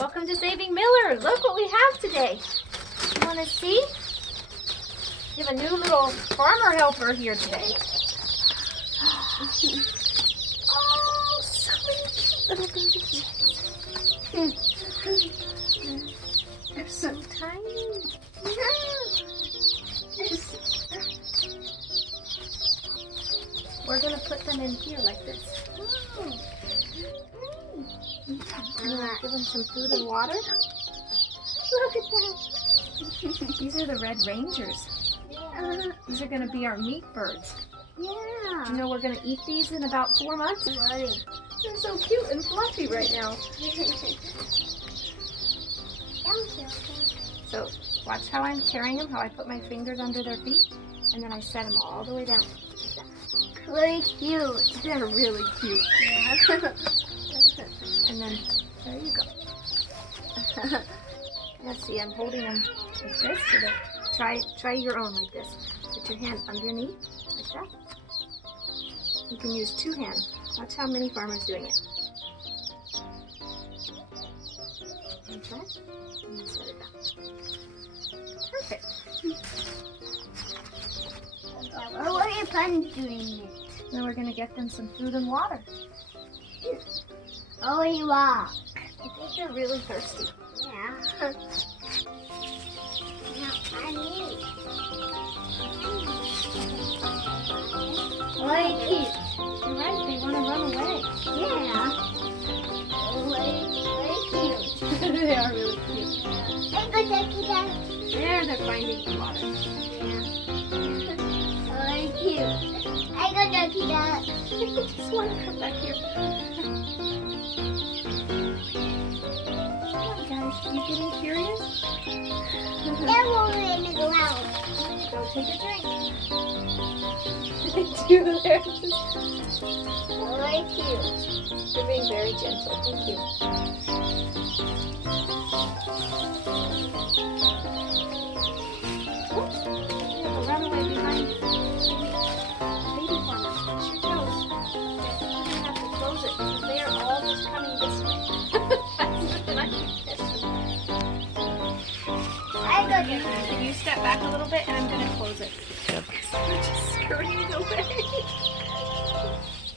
Welcome to Saving Miller. Look what we have today. You want to see? We have a new little farmer helper here today. Oh, so many cute little baby chicks. They're so tiny. We're going to put them in here like this. Give them some food and water. Look at that. These are the Red Rangers. Yeah. These are going to be our meat birds. Yeah. Do you know we're going to eat these in about 4 months? Right. They're so cute and fluffy right now. So watch how I'm carrying them, how I put my fingers under their feet, and then I set them all the way down. Very cute. They're really cute. Yeah. And then, there you go. Let's see, I'm holding them like this. So that, try your own like this. Put your hand underneath, like that. You can use 2 hands. Watch how many farmers doing it. And try, and then set it down. Perfect. What were you fun doing it? Now we're going to get them some food and water. Oh, you are. I think they're really thirsty. Yeah. Now I need. Very cute. You're right, they want to run away. Yeah. Very cute. They are really cute. I go take it out. There, they're finding the water. Yeah. Very cute. I go take it out. I just want to come back here. Come on, guys. You getting curious? Then we'll really go out. Go take a drink. They do. They're just... Very cute. You're being very gentle. Thank you. Oops. You have a runaway behind you. Baby farmer, watch your toes. You're going to have to close it because they are all just coming this way. I go take it. Can you step back a little bit and I'm going to close it. Yep. Because they're just scurrying away.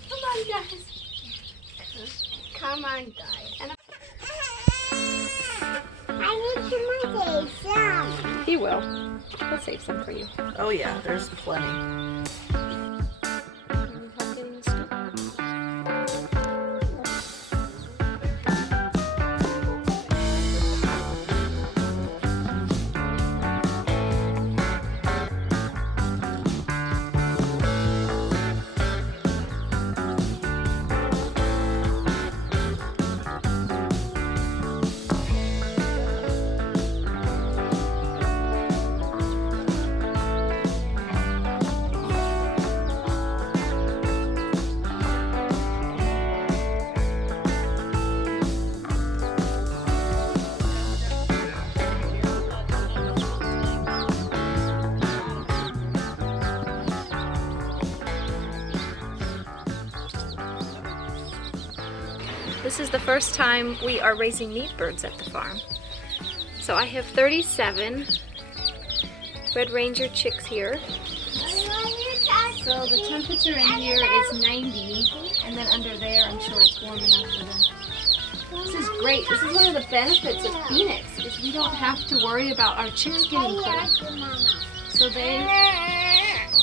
Come on, guys. Come on, guys. And I need to make some. he will. We'll save some for you. Oh yeah, there's plenty. This is the first time we are raising meat birds at the farm. So I have 37 Red Ranger chicks here. So the temperature in here is 90, and then under there I'm sure it's warm enough for them. This is great. This is one of the benefits of Phoenix, is we don't have to worry about our chicks getting cold. So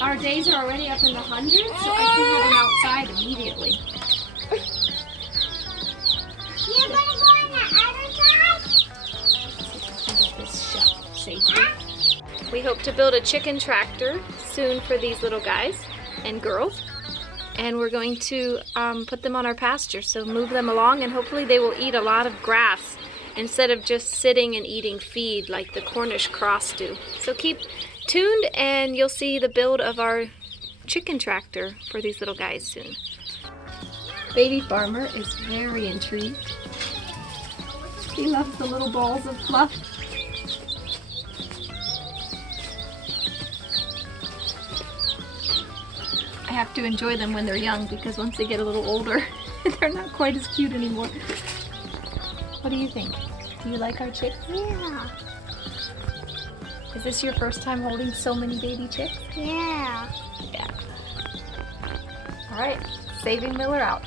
our days are already up in the hundreds, so I can have them outside immediately. You're gonna go on the other side? Get this shut safely. We hope to build a chicken tractor soon for these little guys and girls. And we're going to put them on our pasture, so move them along and hopefully they will eat a lot of grass instead of just sitting and eating feed like the Cornish cross do. So keep tuned and you'll see the build of our chicken tractor for these little guys soon. Baby farmer is very intrigued. He loves the little balls of fluff. I have to enjoy them when they're young because once they get a little older, they're not quite as cute anymore. What do you think? Do you like our chicks? Yeah. Is this your first time holding so many baby chicks? Yeah. Yeah. All right, Saving Miller out.